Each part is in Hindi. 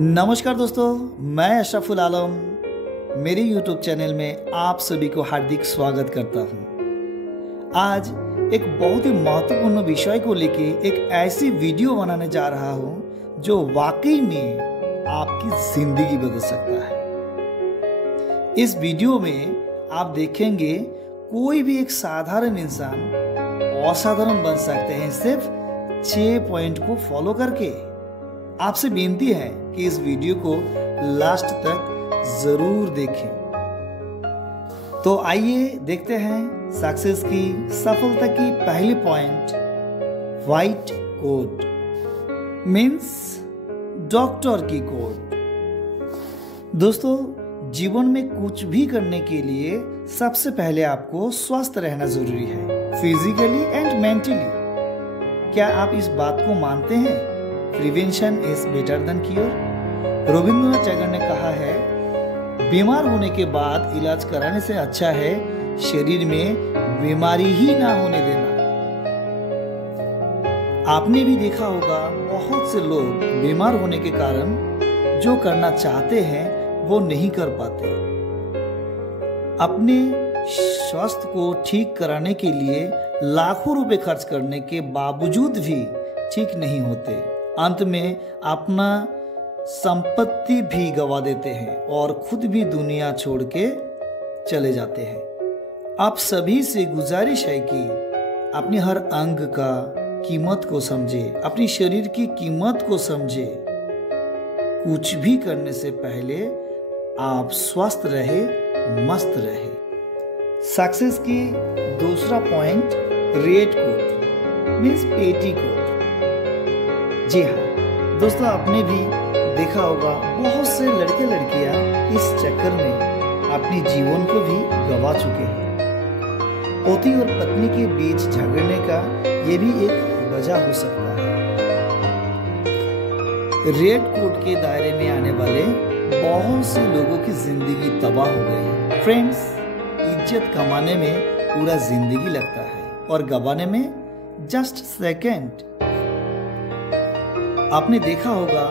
नमस्कार दोस्तों, मैं अशरफुल आलम मेरे YouTube चैनल में आप सभी को हार्दिक स्वागत करता हूं। आज एक बहुत ही महत्वपूर्ण विषय को लेके एक ऐसी वीडियो बनाने जा रहा हूं जो वाकई में आपकी जिंदगी बदल सकता है। इस वीडियो में आप देखेंगे कोई भी एक साधारण इंसान असाधारण बन सकते हैं सिर्फ 6 पॉइंट को फॉलो करके। आपसे विनती है कि इस वीडियो को लास्ट तक जरूर देखें। तो आइए देखते हैं सक्सेस की सफलता की पहली point, white coat means doctor की कोट। दोस्तों, जीवन में कुछ भी करने के लिए सबसे पहले आपको स्वस्थ रहना जरूरी है, फिजिकली एंड मेंटली। क्या आप इस बात को मानते हैं? Prevention is better than cure. Rabindranath Tagore ने कहा है, बीमार होने के बाद इलाज कराने से अच्छा है शरीर में बीमारी ही ना होने देना। आपने भी देखा होगा बहुत से लोग बीमार होने के कारण जो करना चाहते हैं वो नहीं कर पाते। अपने स्वास्थ्य को ठीक कराने के लिए लाखों रुपए खर्च करने के बावजूद भी ठीक नहीं होते। अंत में अपना संपत्ति भी गवा देते हैं और खुद भी दुनिया छोड़ के चले जाते हैं। आप सभी से गुजारिश है कि अपने हर अंग का कीमत को समझे, अपनी शरीर की कीमत को समझे। कुछ भी करने से पहले आप स्वस्थ रहे, मस्त रहे। सक्सेस की दूसरा पॉइंट, रेड कोट मीन्स पेटी कोट। जी हाँ दोस्तों, आपने भी देखा होगा बहुत से लड़के लड़कियां इस चक्कर में अपनी जीवन को भी गवा चुके हैं। पति और पत्नी के बीच झगड़ने का ये भी एक वजह हो सकता है। रेड कोट के दायरे में आने वाले बहुत से लोगों की जिंदगी तबाह हो गई है। फ्रेंड्स, इज्जत कमाने में पूरा जिंदगी लगता है और गवाने में जस्ट सेकेंड। आपने देखा होगा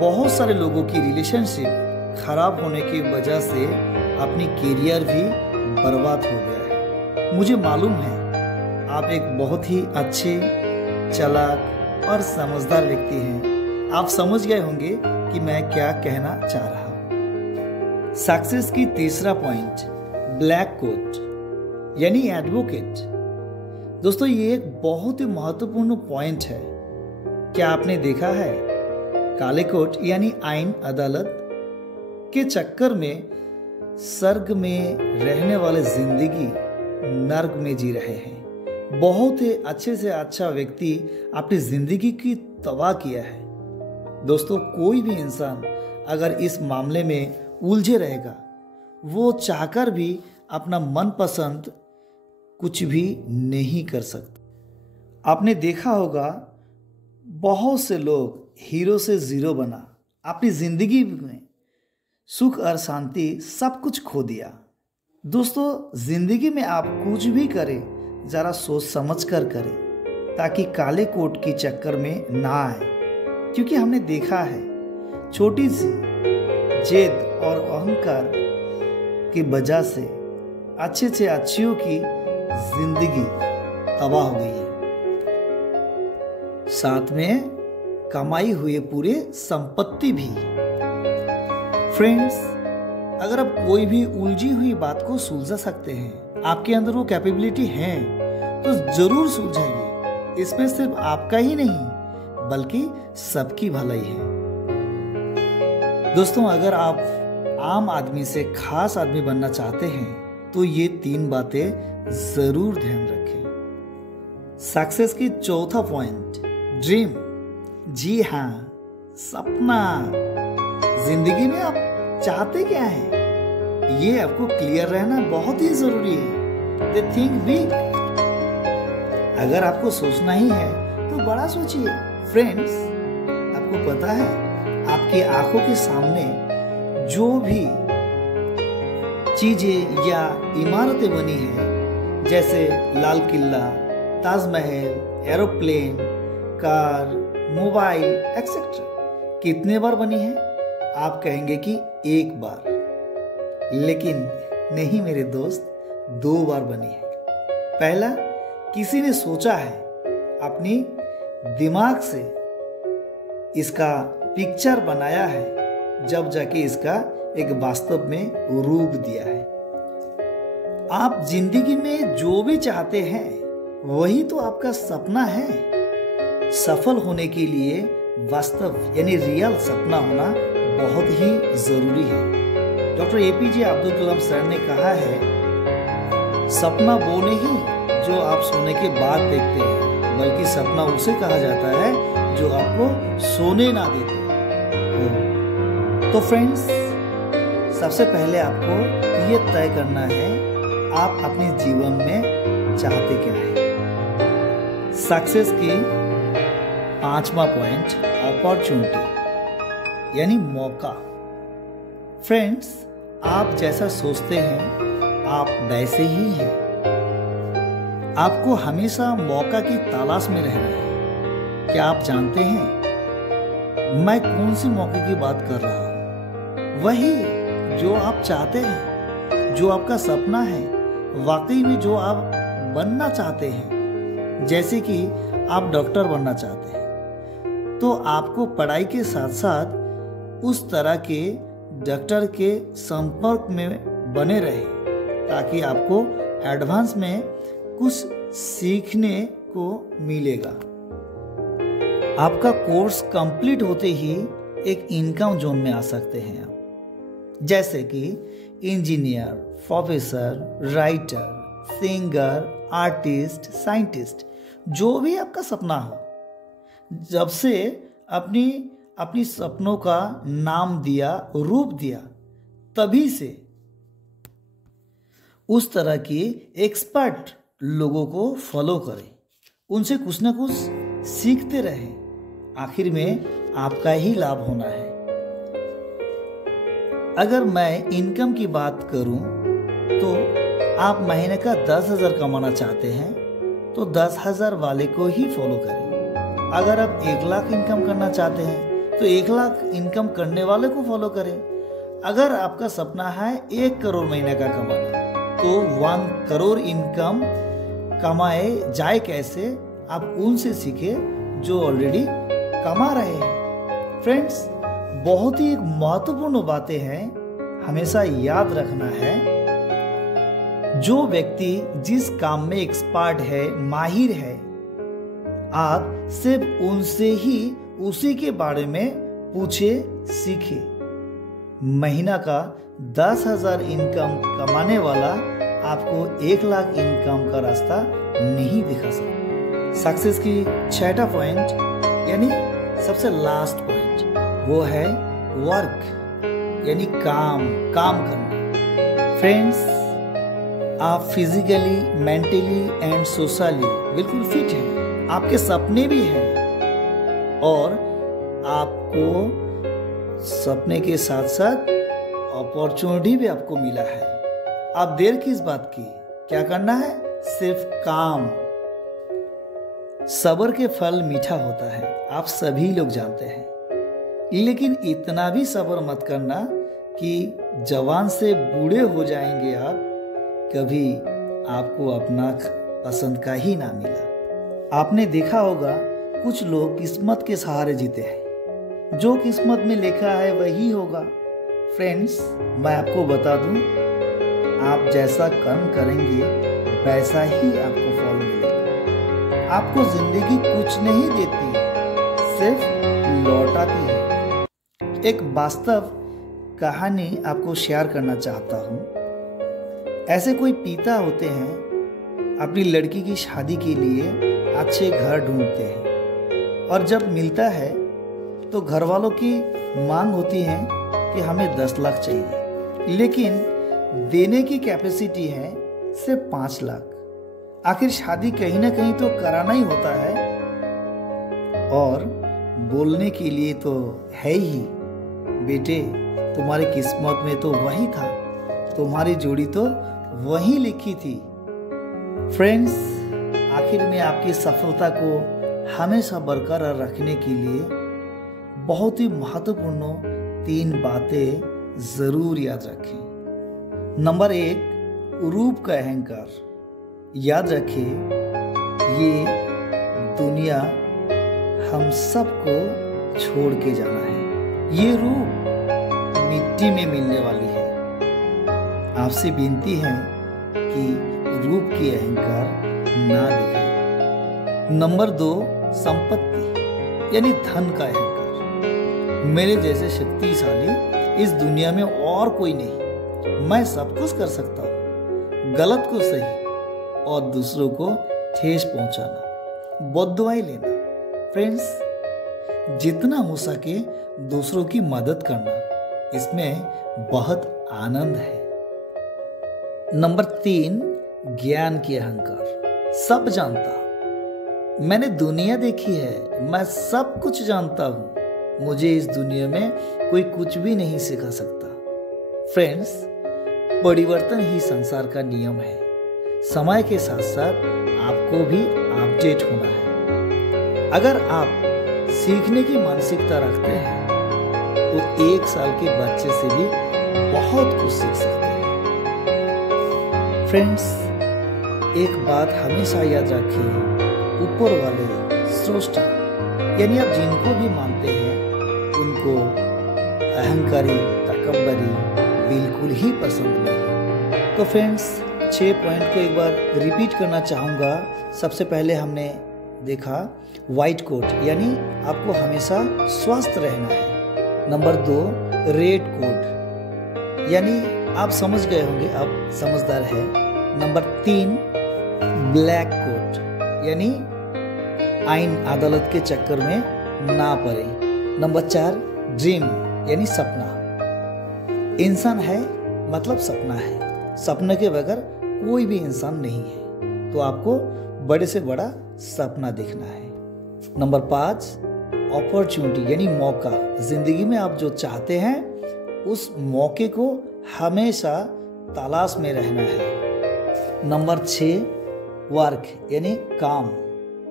बहुत सारे लोगों की रिलेशनशिप खराब होने की वजह से अपनी कैरियर भी बर्बाद हो गया है। मुझे मालूम है आप एक बहुत ही अच्छे, चालाक और समझदार व्यक्ति हैं। आप समझ गए होंगे कि मैं क्या कहना चाह रहा हूं। सक्सेस की तीसरा पॉइंट, ब्लैक कोट यानी एडवोकेट। दोस्तों, ये एक बहुत ही महत्वपूर्ण पॉइंट है। क्या आपने देखा है काले कोट यानी आईन अदालत के चक्कर में स्वर्ग में रहने वाले जिंदगी नर्क में जी रहे हैं। बहुत ही अच्छे से अच्छा व्यक्ति अपनी जिंदगी की तबाह किया है। दोस्तों, कोई भी इंसान अगर इस मामले में उलझे रहेगा, वो चाहकर भी अपना मनपसंद कुछ भी नहीं कर सकता। आपने देखा होगा बहुत से लोग हीरो से जीरो बना, अपनी जिंदगी में सुख और शांति सब कुछ खो दिया। दोस्तों, जिंदगी में आप कुछ भी करें जरा सोच समझ कर करें ताकि काले कोट की चक्कर में ना आए। क्योंकि हमने देखा है छोटी सी जिद और अहंकार की वजह से अच्छे से अच्छियों की जिंदगी तबाह हो गई है, साथ में कमाई हुई पूरे संपत्ति भी। फ्रेंड्स, अगर आप कोई भी उलझी हुई बात को सुलझा सकते हैं, आपके अंदर वो कैपेबिलिटी है, तो जरूर सुलझाइए। इसमें सिर्फ आपका ही नहीं बल्कि सबकी भलाई है। दोस्तों, अगर आप आम आदमी से खास आदमी बनना चाहते हैं तो ये 3 बातें जरूर ध्यान रखें। सक्सेस की चौथा पॉइंट, ड्रीम। जी हाँ, सपना। जिंदगी में आप चाहते क्या है, ये आपको क्लियर रहना बहुत ही जरूरी है। They think big. अगर आपको सोचना ही है तो बड़ा सोचिए। फ्रेंड्स, आपको पता है आपकी आंखों के सामने जो भी चीजें या इमारतें बनी हैं, जैसे Lal Qila, Taj Mahal, aeroplane, car, mobile etcetera, कितने बार बनी है? आप कहेंगे कि एक बार, लेकिन नहीं मेरे दोस्त, 2 बार बनी है। पहला, किसी ने सोचा है, अपनी दिमाग से इसका पिक्चर बनाया है, जब जाके इसका एक वास्तव में रूप दिया है। आप जिंदगी में जो भी चाहते हैं वही तो आपका सपना है। सफल होने के लिए वास्तव यानी रियल सपना होना बहुत ही जरूरी है। Doctor APJ Abdul Kalam sir ने कहा है, सपना वो नहीं जो आप सोने के बाद देखते हैं, बल्कि सपना उसे कहा जाता है जो आपको सोने ना देते हो। तो फ्रेंड्स, सबसे पहले आपको ये तय करना है आप अपने जीवन में चाहते क्या है। सक्सेस की 5वां पॉइंट, अपॉर्चुनिटी यानी मौका। फ्रेंड्स, आप जैसा सोचते हैं आप वैसे ही हैं। आपको हमेशा मौका की तलाश में रहना है। क्या आप जानते हैं मैं कौन सी मौके की बात कर रहा हूं? वही जो आप चाहते हैं, जो आपका सपना है, वाकई में जो आप बनना चाहते हैं। जैसे कि आप डॉक्टर बनना चाहते हैं, तो आपको पढ़ाई के साथ साथ उस तरह के डॉक्टर के संपर्क में बने रहे, ताकि आपको एडवांस में कुछ सीखने को मिलेगा। आपका कोर्स कंप्लीट होते ही एक इनकम जोन में आ सकते हैं आप, जैसे कि engineer, professor, writer, singer, artist, scientist, जो भी आपका सपना हो। जब से अपनी सपनों का नाम दिया, रूप दिया, तभी से उस तरह की एक्सपर्ट लोगों को फॉलो करें, उनसे कुछ ना कुछ सीखते रहें। आखिर में आपका ही लाभ होना है। अगर मैं इनकम की बात करूं तो आप महीने का 10,000 कमाना चाहते हैं तो 10,000 वाले को ही फॉलो करें। अगर आप 1 लाख इनकम करना चाहते हैं तो 1 लाख इनकम करने वाले को फॉलो करें। अगर आपका सपना है 1 करोड़ महीने का कमाना, तो 1 करोड़ इनकम कमाए जाए कैसे, आप उनसे सीखे जो ऑलरेडी कमा रहे हैं। फ्रेंड्स, बहुत ही महत्वपूर्ण बातें हैं, हमेशा याद रखना है। जो व्यक्ति जिस काम में एक्सपर्ट है, माहिर है, आप सिर्फ उनसे ही उसी के बारे में पूछे, सीखे। महीना का 10,000 इनकम कमाने वाला आपको 1 लाख इनकम का रास्ता नहीं दिखा सकता। सक्सेस की 6वां पॉइंट यानी सबसे लास्ट पॉइंट, वो है वर्क यानी काम करना। फ्रेंड्स, आप फिजिकली, मेंटली एंड सोशली बिल्कुल फिट हैं। आपके सपने भी हैं और आपको सपने के साथ साथ अपॉर्चुनिटी भी आपको मिला है। आप देर किस बात की? क्या करना है? सिर्फ काम। सब्र के फल मीठा होता है, आप सभी लोग जानते हैं, लेकिन इतना भी सब्र मत करना कि जवान से बूढ़े हो जाएंगे आप, कभी आपको अपना पसंद का ही ना मिला। आपने देखा होगा कुछ लोग किस्मत के सहारे जीते हैं, जो किस्मत में लिखा है वही होगा। फ्रेंड्स, मैं आपको बता दूं, आप जैसा कर्म करेंगे वैसा ही आपको फल मिलेगा। आपको जिंदगी कुछ नहीं देती, सिर्फ लौटाती है। एक वास्तव कहानी आपको शेयर करना चाहता हूँ। ऐसे कोई पिता होते हैं, अपनी लड़की की शादी के लिए अच्छे घर ढूंढते हैं, और जब मिलता है तो घर वालों की मांग होती है कि हमें 10 लाख चाहिए, लेकिन देने की कैपेसिटी है सिर्फ 5 लाख। आखिर शादी कहीं ना कहीं तो कराना ही होता है, और बोलने के लिए तो है ही, बेटे तुम्हारी किस्मत में तो वही था, तुम्हारी जोड़ी तो वही लिखी थी। फ्रेंड्स, आखिर में आपकी सफलता को हमेशा बरकरार रखने के लिए बहुत ही महत्वपूर्ण 3 बातें जरूर याद रखें। नंबर 1, रूप का अहंकार। याद रखें, ये दुनिया हम सबको छोड़ के जाना है। ये रूप मिट्टी में मिलने वाली है। आपसे विनती है कि रूप की अहंकार ना दिखाएं। नंबर 2, संपत्ति यानी धन का अहंकार। मेरे जैसे शक्तिशाली इस दुनिया में और कोई नहीं। मैं सब कुछ कर सकता हूँ, गलत को सही और दूसरों को ठेस पहुंचाना, बददुआई लेना। फ्रेंड्स, जितना हो सके दूसरों की मदद करना, इसमें बहुत आनंद है। नंबर 3, ज्ञान की अहंकार। सब जानता, मैंने दुनिया देखी है, मैं सब कुछ जानता हूं, मुझे इस दुनिया में कोई कुछ भी नहीं सिखा सकता। फ्रेंड्स, परिवर्तन ही संसार का नियम है। समय के साथ साथ आपको भी अपडेट होना है। अगर आप सीखने की मानसिकता रखते हैं तो 1 साल के बच्चे से भी बहुत कुछ सीख सकते हैं। फ्रेंड्स, एक बात हमेशा याद रखें, ऊपर वाले सृष्टा यानी आप जिनको भी मानते हैं उनको अहंकारी, तकब्बरी बिल्कुल ही पसंद नहीं। तो फ्रेंड्स, 6 पॉइंट को एक बार रिपीट करना चाहूँगा। सबसे पहले हमने देखा व्हाइट कोट यानी आपको हमेशा स्वस्थ रहना है। नंबर 2, रेड कोट यानी आप समझ गए होंगे, आप समझदार है। नंबर 3, ब्लैक कोट यानी आइन अदालत के चक्कर में ना पड़े। नंबर 4, ड्रीम यानी सपना। इंसान है मतलब सपना है, सपने के बगैर कोई भी इंसान नहीं है, तो आपको बड़े से बड़ा सपना देखना है। नंबर 5, अपॉर्चुनिटी यानी मौका। जिंदगी में आप जो चाहते हैं उस मौके को हमेशा तलाश में रहना है। नंबर 6, वर्क यानी काम।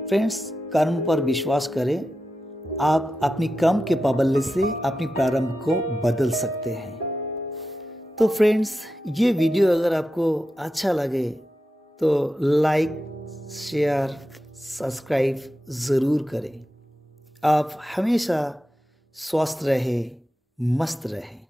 फ्रेंड्स, कर्म पर विश्वास करें, आप अपनी कर्म के पाबंदी से अपनी प्रारंभ को बदल सकते हैं। तो फ्रेंड्स, ये वीडियो अगर आपको अच्छा लगे तो लाइक, शेयर, सब्सक्राइब ज़रूर करें। आप हमेशा स्वस्थ रहें, मस्त रहें।